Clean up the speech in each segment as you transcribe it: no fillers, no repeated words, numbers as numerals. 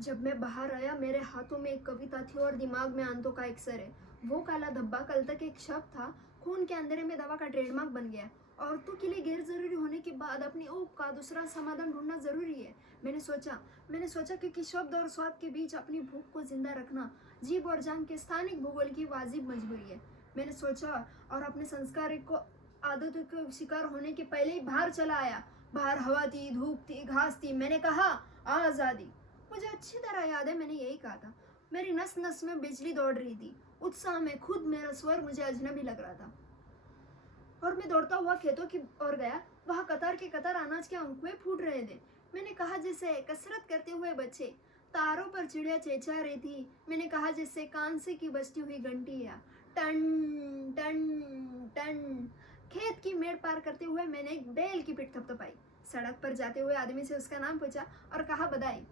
जब मैं बाहर आया मेरे हाथों में एक कविता थी और दिमाग में आंतों का एक सर है। वो काला धब्बा कल तक एक शब्द था, खून के अंधेरे में दवा का ट्रेडमार्क बन गया। औरतों के लिए गैर जरूरी होने के बाद अपनी ऊब का दूसरा समाधान ढूंढना जरूरी है। मैंने सोचा कि शब्द और स्वाद के बीच अपनी भूख को जिंदा रखना जीभ और जान के स्थानिक भूगोल की वाजिब मजबूरी है। मैंने सोचा और अपने संस्कार को आदतों के शिकार होने के पहले ही बाहर चला आया। बाहर हवा थी, धूप थी, घास थी। मैंने कहा आजादी। मुझे अच्छी तरह याद है मैंने यही कहा था। मेरी नस नस में बिजली दौड़ रही थी, उत्साह में खुद मेरा स्वर मुझे अजनबी लग रहा था। और मैं दौड़ता हुआ खेतों की ओर गया। वहां कतार के कतार अनाज के अंकुए फूट रहे थे। मैंने कहा जैसे कसरत करते हुए बच्चे। तारों पर चिड़िया चेंचा रही थी। मैंने कहा जैसे कांसे की बजती हुई घंटियां, टन टन टन। खेत की मेड़ पार करते हुए मैंने एक बैल की पीठ थपथपाई। सड़क पर जाते हुए आदमी से उसका नाम पूछा और कहा बधाई।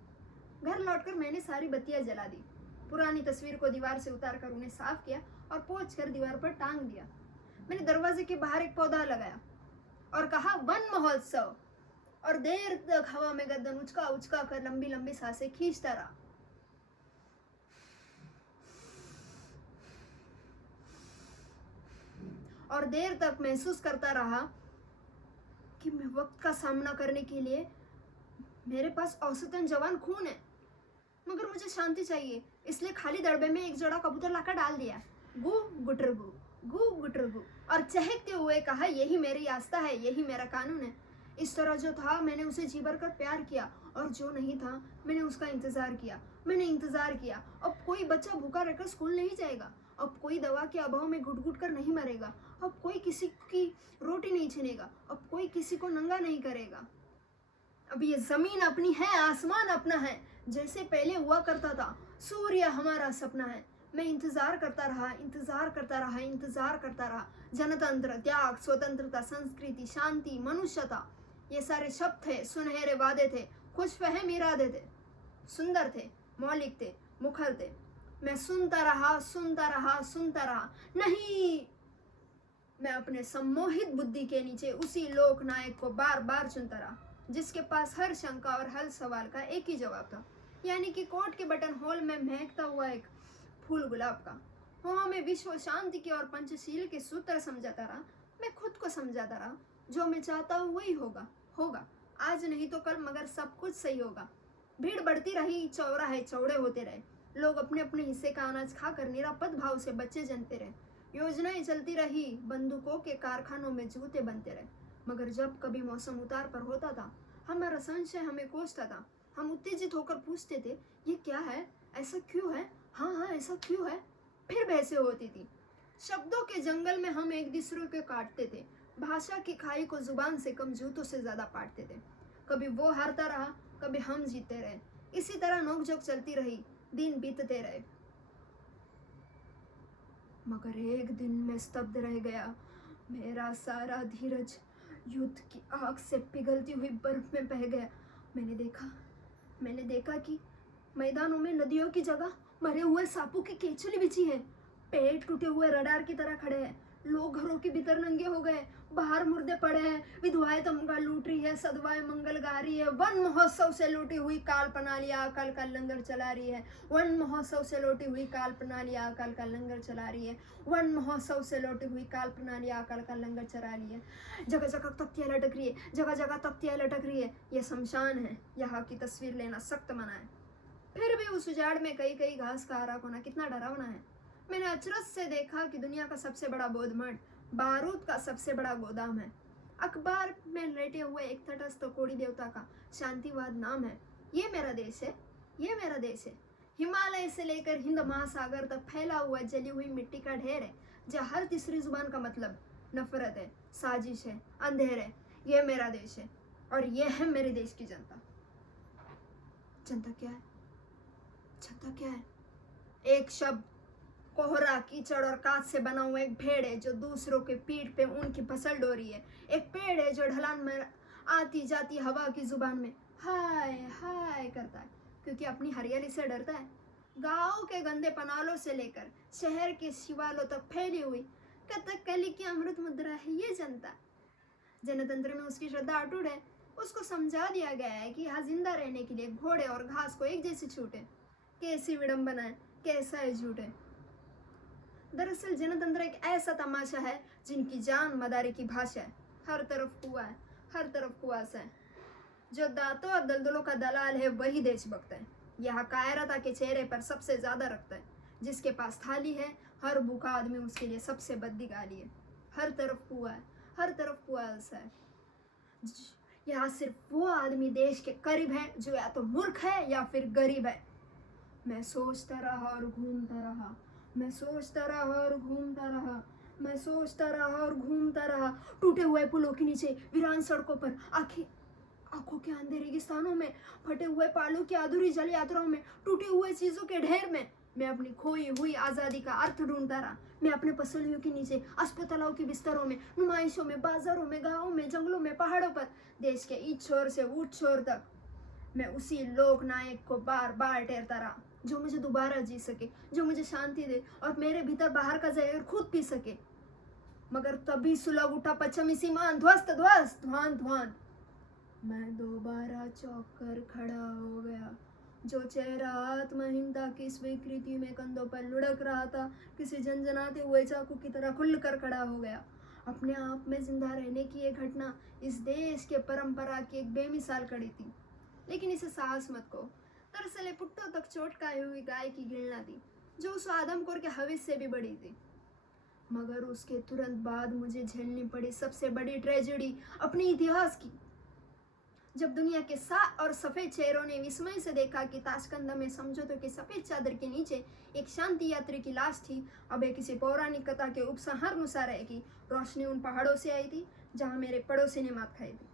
घर लौटकर मैंने सारी बत्तियां जला दी। पुरानी तस्वीर को दीवार से उतारकर उन्हें साफ किया और पोंछ कर दीवार पर टांग दिया। मैंने दरवाजे के बाहर एक पौधा लगाया और कहा वन महोत्सव। और देर तक हवा में गर्दन उचका उचका कर लंबी लंबी सांसें खींचता रहा। और देर तक महसूस करता रहा कि मैं वक्त का सामना करने के लिए मेरे पास औसतन जवान खून है, मगर मुझे शांति चाहिए। इसलिए खाली दड़बे में एक जोड़ा कबूतर लाकर डाल दिया। गु गुटर गु, गु गुटर गु, और चहकते हुए कहा यही मेरी आस्था है, यही मेरा कानून है। इस तरह जो था मैंने उसे जी भर कर प्यार किया, और जो नहीं था मैंने उसका इंतजार किया। मैंने इंतजार किया। अब कोई बच्चा भूखा रहकर स्कूल नहीं जाएगा। अब कोई दवा के अभाव में घुट घुट कर नहीं मरेगा। अब कोई किसी की रोटी नहीं छीनेगा। अब कोई किसी को नंगा नहीं करेगा। अब ये जमीन अपनी है, आसमान अपना है, जैसे पहले हुआ करता था। सूर्य हमारा सपना है। मैं इंतजार करता रहा, इंतजार करता रहा, इंतजार करता रहा। जनतंत्र, त्याग, स्वतंत्रता, संस्कृति, शांति, मनुष्यता, ये सारे शब्द थे, सुनहरे वादे थे, खुशफहम इरादे थे, सुंदर थे, मौलिक थे, मुखर थे। मैं सुनता रहा, सुनता रहा, सुनता रहा। नहीं, मैं अपने सम्मोहित बुद्धि के नीचे उसी लोकनायक को बार बार चुनता रहा, जिसके पास हर शंका और हर सवाल का एक ही जवाब था, यानी कि कोर्ट के बटन होल में महकता हुआ एक फूल गुलाब का। वहां मैं विश्व शांति की और पंचशील के सूत्र समझाता रहा। मैं खुद को समझाता रहा, जो मैं चाहता हूँ वही होगा। होगा आज नहीं तो कल, मगर सब कुछ सही होगा। भीड़ बढ़ती रही, चौराहे चौड़े होते रहे। लोग अपने अपने हिस्से का अनाज खाकर निरापद भाव से बच्चे जनते रहे। योजनाएं चलती रही, बंदूकों के कारखानों में जूते बनते रहे। मगर जब कभी मौसम उतार पर होता था, हमारा संशय हमें कोसता था। हम उत्तेजित होकर पूछते थे, ये क्या है, ऐसा क्यों है, हाँ हाँ ऐसा क्यों है। फिर बहसें होती थी। शब्दों के जंगल में हम एक दूसरे को काटते थे। भाषा की खाई को जुबान से कम जूतों से ज्यादा पाटते थे। कभी वो हारता रहा, कभी हम जीतते रहे। इसी तरह नोकझोंक चलती रही, दिन बीतते रहे। मगर एक दिन मैं स्तब्ध रह गया। मेरा सारा धीरज युद्ध की आग से पिघलती हुई बर्फ में बह गया। मैंने देखा कि मैदानों में नदियों की जगह मरे हुए सांपों की केचुली बिछी है। पेट टूटे हुए रडार की तरह खड़े हैं। लोग घरों के भीतर नंगे हो गए, बाहर मुर्दे पड़े हैं। विधवाएं तमगा लूट रही है, सदवाएं मंगल गा रही है। वन महोत्सव से लूटी हुई काल पना लिया अकल का लंगर चला रही है। वन महोत्सव से लौटी हुई काल प्रणाली अकल का लंगर चला रही है। वन महोत्सव से लौटी हुई काल प्रणाली अकल का लंगर चला रही है। जगह जगह तख्तियां लटक रही है, जगह जगह तख्तियां लटक रही है। यह शमशान है, यहाँ की तस्वीर लेना सख्त मना है। फिर भी उस उजाड़ में कई कई घास का हरा कोना कितना डरावना है। मैंने अचरज से देखा कि दुनिया का सबसे बड़ा बौद्ध मठ बारूद का सबसे बड़ा गोदाम है। अखबार में लेटे हुए एक तटस्थ कोड़ी देवता का शांतिवाद नाम है। ये मेरा देश है, ये मेरा देश है। हिमालय से लेकर हिंद महासागर तक फैला हुआ जली हुई मिट्टी का ढेर है, जहाँ हर तीसरी जुबान का मतलब नफरत है, साजिश है, अंधेर है। ये मेरा देश है और ये है मेरे देश की जनता। जनता क्या है? जनता क्या है? एक शब्द, कोहरा, कीचड़ और कांच से बना हुआ एक भेड़ है जो दूसरों के पीठ पे उनकी फसल डोरी है। एक पेड़ है जो ढलान में आती जाती हवा की जुबान में हाय हाय करता है, क्योंकि अपनी हरियाली से डरता है। गांव के गंदे पनालों से लेकर शहर के शिवालों तक फैली हुई कथकली की अमृत मुद्रा है ये जनता। जनतंत्र में उसकी श्रद्धा अटूट है। उसको समझा दिया गया है कि यहाँ जिंदा रहने के लिए घोड़े और घास को एक जैसे छूटे। कैसी विडंबना है, कैसा है झूठ है। दरअसल जनतंत्र एक ऐसा तमाशा है जिनकी जान मदारी की भाषा है। हर तरफ कुआं है, हर तरफ कुआसा है। जो दांतों और दलदलों का दलाल है वही देशभक्त है। यहाँ कायरता के चेहरे पर सबसे ज्यादा रखता है। जिसके पास थाली है, हर भूखा आदमी उसके लिए सबसे बद्दी गाली है। हर तरफ कुआं है, हर तरफ कुआसा है। यहाँ सिर्फ वो आदमी देश के करीब है जो या तो मूर्ख है या फिर गरीब है। मैं सोचता रहा और घूमता रहा, मैं सोचता रहा और घूमता रहा, मैं सोचता रहा और घूमता रहा। टूटे हुए पुलों के नीचे, वीरान सड़कों पर, आंखों के अंधे रेगिस्तानों में, फटे हुए पालों की अधूरी जल यात्राओं में, टूटी हुए चीजों के ढेर में मैं अपनी खोई हुई आजादी का अर्थ ढूंढता रहा। मैं अपने पसलियों के नीचे, अस्पतालों के बिस्तरों में, नुमाइशों में, बाजारों में, गांवों में, जंगलों में, पहाड़ों पर, देश के इस छोर से उस छोर तक मैं उसी लोक नायक को बार बार टेरता रहा जो मुझे दोबारा जी सके, जो मुझे शांति दे और मेरे भीतर बाहर का जहर खुद पी सके। मगर तभी सुलग उठा पश्चिमी सीमांत, ध्वस्त ध्वस्त, ध्वांत ध्वांत। मैं दोबारा चौंक कर खड़ा हो गया। जो चेहरा आत्महीनता की स्वीकृति में कंधों पर लुढ़क रहा था, किसी झंझनाते हुए चाकू की तरह खुलकर खड़ा हो गया। अपने आप में जिंदा रहने की ये घटना इस देश के परंपरा की एक बेमिसाल कड़ी थी। लेकिन इसे साहस मत को। दरअसल ये पुट्टों तक चोट खाई हुई गाय की गिलना थी जो उस आदमखोर के हविस से भी बड़ी थी। मगर उसके तुरंत बाद मुझे झेलनी पड़ी सबसे बड़ी ट्रेजेडी अपने इतिहास की। जब दुनिया के सात और सफेद चेहरों ने विस्मय से देखा कि ताशकंद में समझौतों की सफेद चादर के नीचे एक शांति यात्री की लाश थी। अब ये किसी पौराणिक कथा के उपसंहार अनुसार है कि रोशनी उन पहाड़ों से आई थी जहां मेरे पड़ोसी ने मात खाई थी।